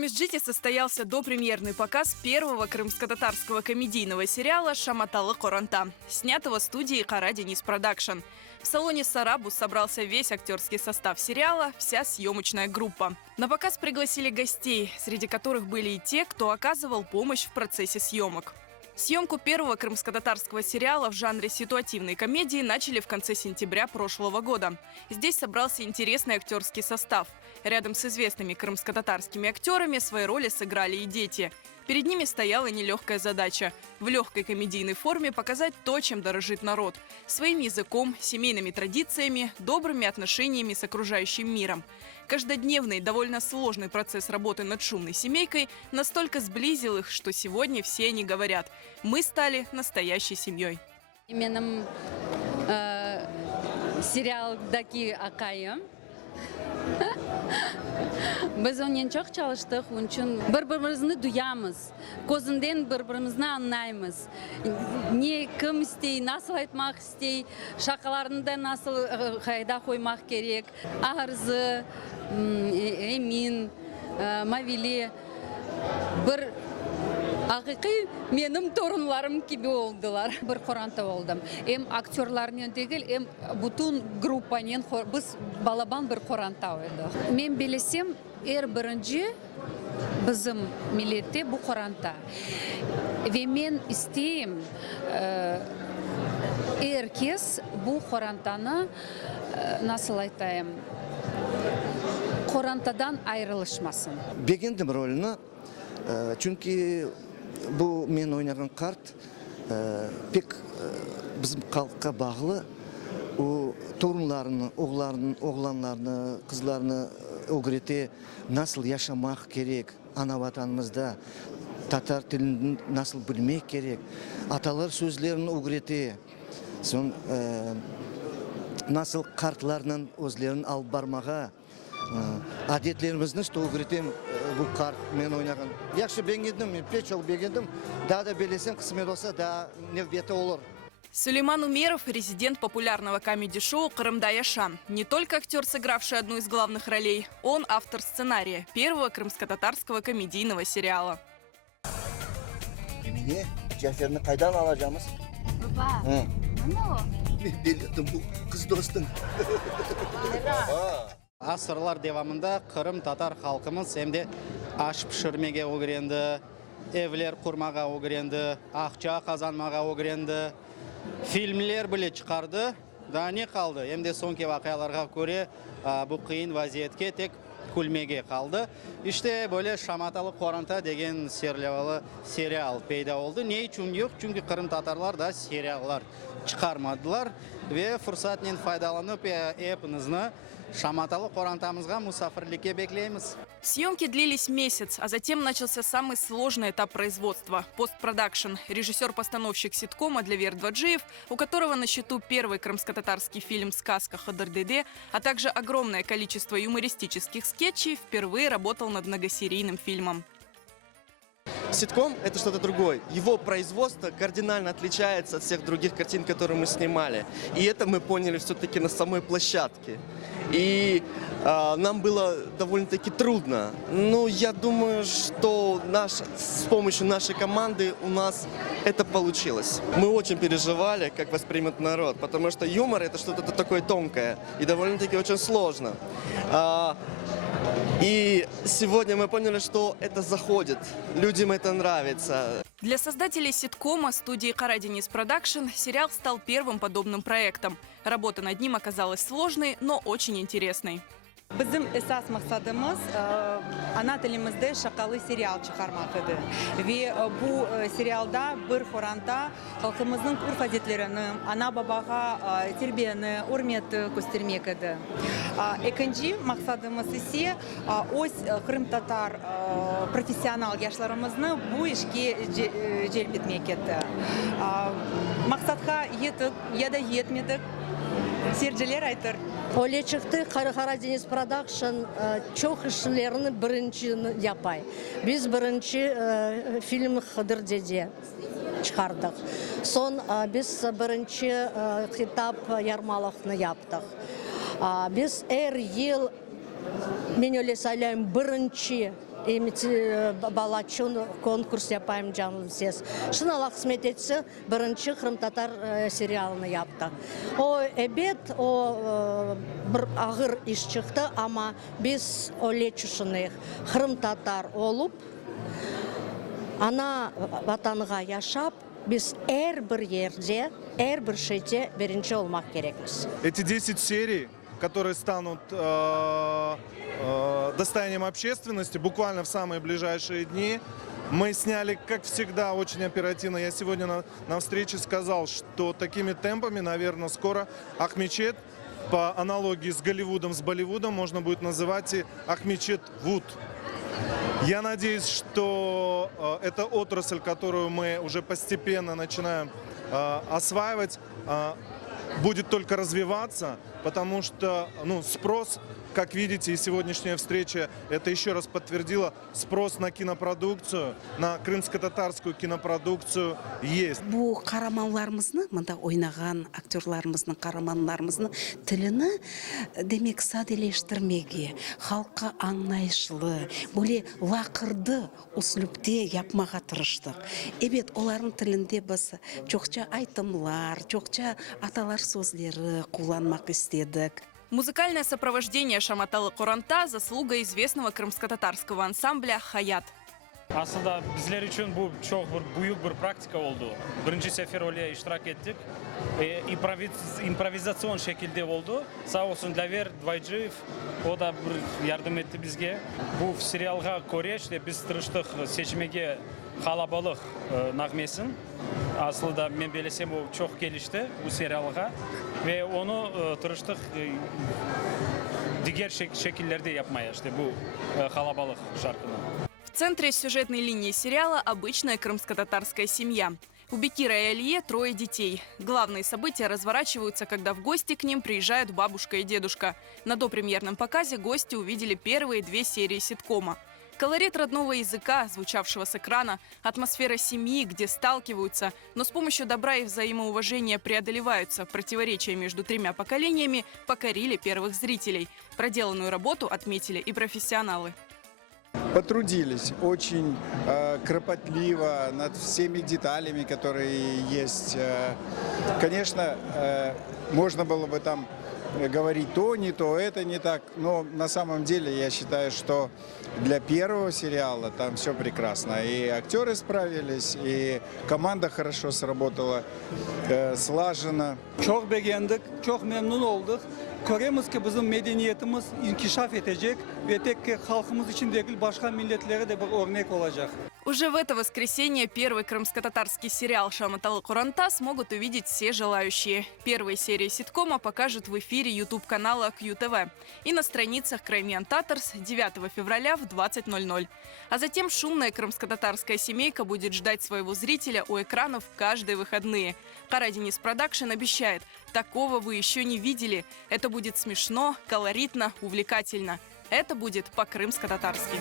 Туркмеджите состоялся допремьерный показ первого крымско-татарского комедийного сериала «Шаматалы Коранта», снятого студией «Кара Денис Продакшн». В салоне «Сарабус» собрался весь актерский состав сериала, вся съемочная группа. На показ пригласили гостей, среди которых были и те, кто оказывал помощь в процессе съемок. Съемку первого крымско-татарского сериала в жанре ситуативной комедии начали в конце сентября прошлого года. Здесь собрался интересный актерский состав. Рядом с известными крымско-татарскими актерами свои роли сыграли и дети. Перед ними стояла нелегкая задача – в легкой комедийной форме показать то, чем дорожит народ. Своим языком, семейными традициями, добрыми отношениями с окружающим миром. Каждодневный, довольно сложный процесс работы над шумной семейкой настолько сблизил их, что сегодня все они говорят – мы стали настоящей семьей. Менің сериалдаки акайым. Biz onun çok çalıştık, onun için birbirimizni duyamız. Gözünden birbirimizni anlayımız. Ne kim istey, nasıl etmek istey, şakalarını da nasıl kayda koymak gerek. Arzu, Emin, Mavili bir haqiqiy menim torunlarım gibi oldular. Bir Koranta oldum. Hem aktörlarının değil, hem bütün gruppanın biz balaban bir Koranta oldu. Men bilesem birinci bizim millette bu Koranta. Ve men isteyim herkes bu Koranta'nı nasıl aytayım? Korantadan ayrılışmasın. Beğendim rolünü. Çünkü bu men oynayan kart pek bizim halka bağlı. O torunlarını, oğlanlarını, kızlarını öğreti nasıl yaşamak gerek ana vatanımızda. Tatar dilini nasıl bilmek gerek. Atalar sözlerini öğreti. Son nasıl kartlarının özlerini alıp barmağa. Adetlerimizni işte öğretim bu kart men oynagan. Yaxşı beğendim, pek çok beğendim. Daha da belesem kısmet olsa daha nevbeti olur. Сулейман Умеров – резидент популярного комеди-шоу «Крымда Яшан». Не только актер, сыгравший одну из главных ролей, он автор сценария первого крымско-татарского комедийного сериала. Emine, Cafer'ini kaydan alacağımız? Baba, ne o? Belirttim bu kız dostun. Asırlar devamında Kırım Tatar halkımız hem de aş pişirmege öğrendi, evler kurmaga öğrendi, akça kazanmaga öğrendi, filmler bile çıkardı. Daha ne kaldı? Hem de sonki vakayalarga göre bu kıyın vaziyetke tek kulmege kaldı. İşte böyle Şamatalı Koranta degen serial peyda oldu. Ne için yok? Çünkü Kırım Tatarlar da seriallar çıkarmadılar ve fırsatından faydalanıp hepinizni Шаматалы Корантамызға мұсафирлікке беклейміз. Съемки длились месяц, а затем начался самый сложный этап производства – постпродакшн. Режиссер-постановщик ситкома Длевер Дваджиев, у которого на счету первый крымско-татарский фильм «Сказка Хадырдеде», а также огромное количество юмористических скетчей, впервые работал над многосерийным фильмом. Ситком – это что-то другое. Его производство кардинально отличается от всех других картин, которые мы снимали. И это мы поняли все-таки на самой площадке. И нам было довольно-таки трудно. Но я думаю, что с помощью нашей команды у нас это получилось. Мы очень переживали, как воспримет народ, потому что юмор – это что-то такое тонкое и довольно-таки очень сложно. И сегодня мы поняли, что это заходит, людям это нравится. Для создателей ситкома студии «Кара Денис Продакшн» сериал стал первым подобным проектом. Работа над ним оказалась сложной, но очень интересной. Bizim esas maksadımız ana dilimizde şakalı serial çıkarmak idi. Ve bu serialda bir Koranta halkımızın urf adetlerini, ana babaga terbiyeni, hürmeti göstermek idi. İkinci maksadımız ise öz Kırım Tatar profesyonel yaşlarımızı bu işe celbetmek idi. Maksadga yettik ya da yetmedik. Seyirciler айтыр. Öyle çıktı Kara Deniz Production çok işlerini birinci yapay. Biz birinci film Hıdırde'de çıkardık. Son biz birinci kitap yarmalığını yaptık. Biz her yıl ben öyle söyleyeyim birinci балачун конкурс япайым жаным сез. Шынала қызмет етсе, бірінші Қырым-татар сериалыны япты. О әбет, о бір ағыр іш шықты, ама біз олечушынық Қырым-татар олып, ана ватаныға яшап, біз әрбір ерде, әрбір шейте бірінші олмақ керекміз. Эти 10 серий, которые станут достоянием общественности буквально в самые ближайшие дни, мы сняли, как всегда, очень оперативно. Я сегодня на встрече сказал, что такими темпами, наверное, скоро Ахмечет, по аналогии с Голливудом, с Болливудом, можно будет называть и Ахмечет Вуд. Я надеюсь, что эта отрасль, которую мы уже постепенно начинаем осваивать, будет только развиваться, потому что спрос, как видите, и сегодняшняя встреча это еще раз подтвердила, спрос на кинопродукцию, на крымско-татарскую кинопродукцию есть. Бұл қараманларымызны, мында ойнаған актерларымыздың қараманларымыздың тіліні демек сәделештірмеге, халыққа аңнайшылы, бөле лақырды услюпте япмаға тырыштық. Эбет, олардың тілінде біз жоқча айтымлар, жоқча аталар сөздері қолданмақ істедік. Музыкальное сопровождение Шаматалы Коранта – заслуга известного крымско-татарского ансамбля «Хаят». Aslında bizler için bu çok büyük bir praktika oldu. Birinci sefer oraya iştirak ettik. İmprovizasyon şekilde oldu. Sağ olsun Laver Dvaycıyev, o da bir yardım etti bizge. Bu serialga koreç biz tırıştık seçmege kalabalık nağmesin. Aslında ben belesem o çok gelişti bu serialga ve onu tırıştık diğer şekillerde yapmaya işte bu kalabalık şarkını. В центре сюжетной линии сериала обычная крымско-татарская семья. У Бекира и Алие 3 детей. Главные события разворачиваются, когда в гости к ним приезжают бабушка и дедушка. На допремьерном показе гости увидели первые 2 серии ситкома. Колорит родного языка, звучавшего с экрана, атмосфера семьи, где сталкиваются, но с помощью добра и взаимоуважения преодолеваются противоречия между 3 поколениями, покорили первых зрителей. Проделанную работу отметили и профессионалы. Потрудились очень кропотливо над всеми деталями, которые есть. Конечно, можно было бы там говорить то, не то, это не так. Но на самом деле я считаю, что для первого сериала там все прекрасно. И актеры справились, и команда хорошо сработала, слаженно. Çok beğendik, çok memnun olduk. Koremiz ki bizim medeniyetimiz inkişaf edecek ve tek ki halkımız için değil başka milletlere de bir örnek olacak. Уже в это воскресенье первый крымско-татарский сериал «Шаматалы Коранта» смогут увидеть все желающие. Первые серии ситкома покажут в эфире YouTube-канала QTV и на страницах Crimean Tatars 9 февраля в 20:00. А затем шумная крымско-татарская семейка будет ждать своего зрителя у экранов каждые выходные. Кара Денис Продакшн обещает, такого вы еще не видели. Это будет смешно, колоритно, увлекательно. Это будет по-крымско-татарски.